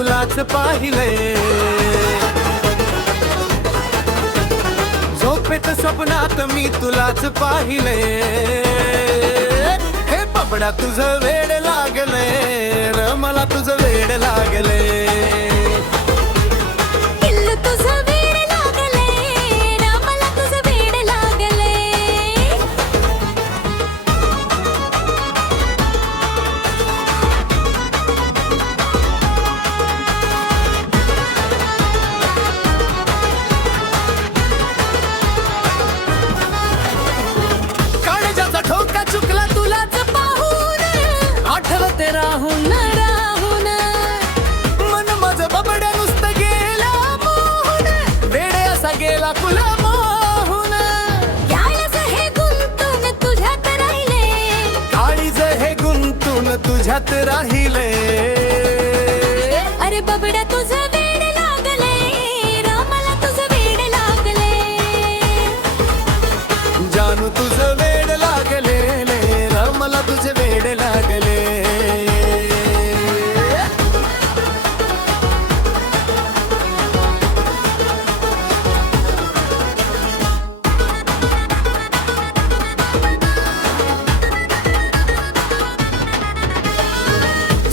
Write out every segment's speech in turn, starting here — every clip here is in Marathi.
तुलाच पाहिलंय, झोपेत स्वप्नात मी तुलाच पाहिलंय. हे बाबड्या तुझं वेड लागलंय र, मला तुझं वेड लागलंय. पिल्लू तुझं वेड लागलंय र, मला तुझं वेड लागलंय. काळजाचा ठोका चुकला तुलाच पाहून आठवते राहून राहून मन माझं बाबड्या नुसतं गेला मोहून, वेडे असा गेला तुला मोहून. काळीज हे गुंतून तुझ्यात राहिले, काळीज हे गुंतून तुझ्यात राहिले. अरे बाबड्या तुझं वेड लागलंय र, मला तुझं वेड लागलंय. जानू तुझं वेड लागले र, मला तुझे वेड लागले.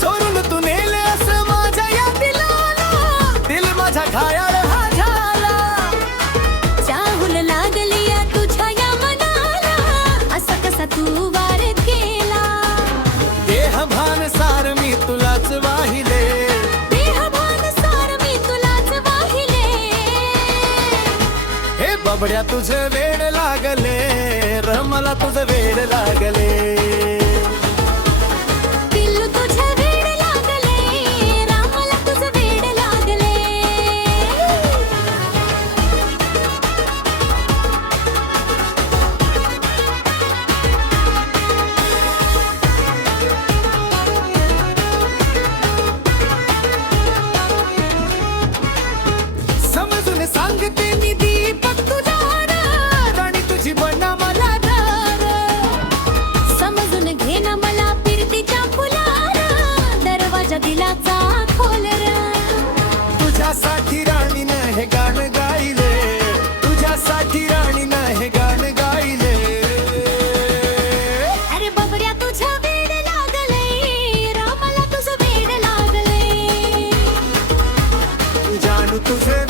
चोरून तू नेले असं माझ्या या दिलाला, दिल माझा घायाळ हा झाला. चाहूल लागली या तुझ्या या मनाला, असं कसा तू वार केला. देहभान सार मी तुलाच वाहिले, देहभान सार मी तुलाच वाहिले. हे बाबड्या तुझं वेड लागले र, मला तुझं वेड लागले. पिल्लू तुझं वेड लागलंय र, मला तुझं वेड लागलंय. समजून सांगते मी दीपक तुला र, राणी तुझी बना मला दार. समजून घे ना मला फिरतीच्या फुलारा, दरवाजा दिलाचा खोल र. तुझ्यासाठी राणीनं हे गाणं गायले, तुझ्यासाठी राणीनं हे गाणं गायले. अरे बाबड्या तुझं वेड लागलंय र, मला तुझं वेड लागलंय. जानू तुझं